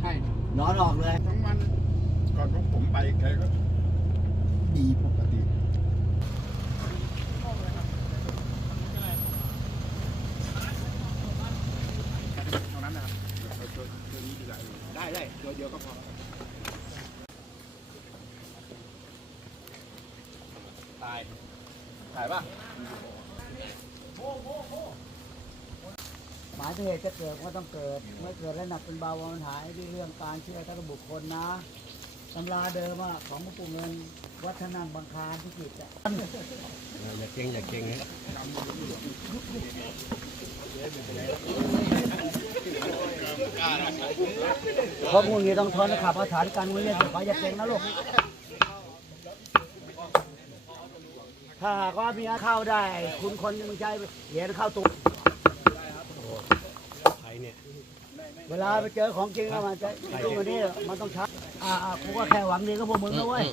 ใช่นอนออกเลยทั้งวันก่อนของผมไปแกก็ดีปกติตรงนั้นนะครับเอาตัวตัวนี้ดีกว่าได้ได้ตัวเดียวก็พอตายถ่ายป่ะ หมายถึงเหตุจะเกิดก็ต้องเกิด เมื่อเกิดแล้วหนักเป็นเบามันหายด้วยเรื่องการเชื่อทั้งบุคคลนะตำราเดิมอะของหลวงปู่เงินวัฒนังบังคารที่จิตอะอย่าเก่งอย่าเก่งนะเพราะพวกนี้ต้องทนขับอาถรรพ์การเงินเรียกเดี๋ยวเขาจะเก่งนะลูกถ้าหากว่ามีเข้าได้ คุณคนมึงใช้เหรียญเข้าตัวใคร เนี่ย เวลาไปเจอของจริงแล้วมันจะตรงนี้มันต้องชักอ่าอ่ากูก็แค่หวังดีก็พวกมึงนะเว้ย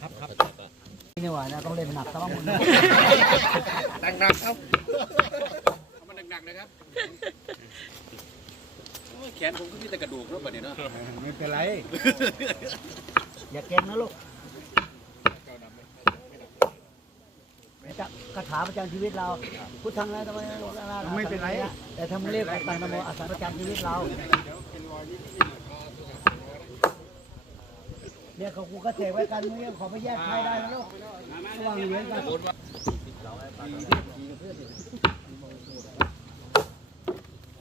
ครับครับนี่หว่านะต้องเล่นหนักซะบ้างมึงแต่งหนักครับเอามันหนักๆนะครับโอ้ยแขนผมก็มีแต่กระดูกแล้วบัดนี้เนาะไม่เป็นไร อย่าเก่งนะลูก จะคาถาประจำชีวิตเราพุทธังนะทำไมไม่เป็นไรแต่ถ้าเรียกตังนโมอาสาประจำชีวิตเราเนี่ยเขากูก็เสกไว้กันมึงขอไปแยกใครได้นะลูกระว่างเหรียญกัน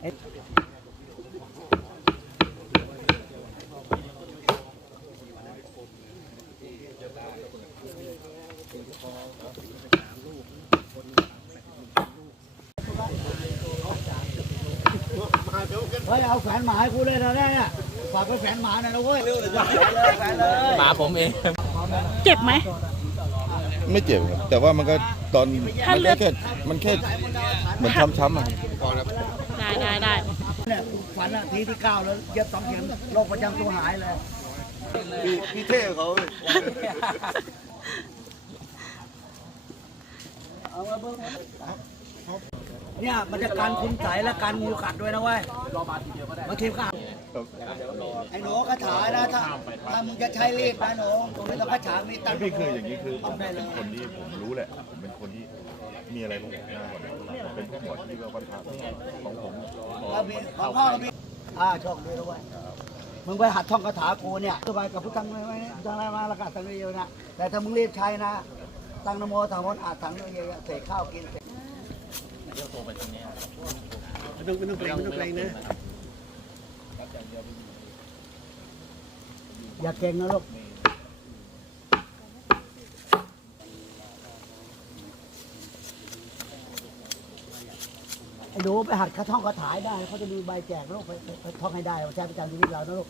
เอ๊ะ ฮ้ยเอาแขวนหมาให้กูเลยนะเนี่ยฝากไปแขวนหมาหน่อยนะเว้ยแขวนเลยแขวนเลยหมาผมเอง เจ็บไหม ไม่เจ็บครับแต่ว่ามันก็ตอนถ้ามันเลือด แค่มันแค่เหมือนช้ำๆอะได้ได้ได้เนี่ยฝันอะทีที่เก้าแล้วเย็บสองเข็มโรคประจำตัวหายเลย พี่เท่เขา เอามาเบิ่งเนี่ยมันจะการคุณใสและการงูกัดด้วยนะเว้ยบางทีก็อาจไอ้หนูคาถานะถ้าถ้ามึงจะใช้รีดนะหนูตรงนี้ต้องคาถามีตั้งพี่คืออย่างนี้คือผมได้เลเป็นยคนที่ผมรู้แหละผมเป็นคนที่มีอะไรต้องบอกหน้าก่อนเป็นผู้หมอที่ว่าวันพระของผมก็มีของพ่อก็มีอ่าโชคดีนะเว้ยมึงไปหัดท่องคาถากูเนี่ยสบายกับพุทธังไหมพุทธังอะไรมาละกาสังเดียวนะแต่ถ้ามึงรีบใช้นะ ตั้งนโมถาวรอาจสังเดียวเสกข้าวกินเสก ไม่ต้องไม่ต้องเกรงไม่ต้องเกรงนะอย่าเก่งนะลูกไอ้หนูไปหัดคาท่องคาถาให้ได้เขาจะมีใบแจกลูกไปไปไปท่องให้ได้ใช้ประจำชีวิตเรานะลูก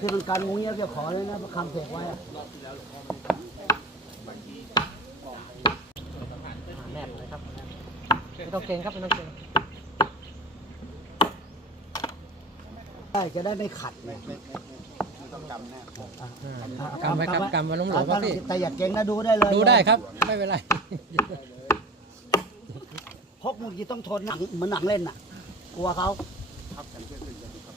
คือเป็นการงูเงี้ยจะขอเลยนะคำเสกไว้อะแนบเลยครับไม่ต้องเกรงครับไม่ต้องเกรงใช่จะได้ไม่ขัดไงกำไว้ครับกำไว้ล้มหลวงครับพี่แต่อย่าเก่งนะดูได้เลย ดูได้ครับ ไม่เป็นไรพกมึงจะต้องทนหนังเหมือนหนังเล่นน่ะ กลัวเขาอย่า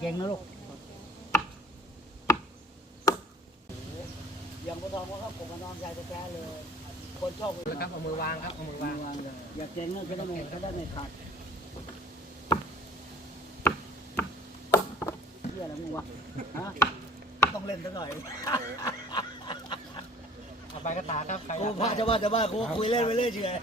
เก่งนะลูกอย่างพอทองเขาผมมานอนใจแท้ๆเลย คนชอบเลยครับเอามือวางครับเอามือวางอย่าเก่งนะเขาได้ไม่เขาได้ไม่ขาดเฮียอะไรมึงวะฮะต้องเล่นซะหน่อยเอาใบกระถาครับกูพาจะว่าจะว่ากูคุยเล่นไปเรื่อยเฉย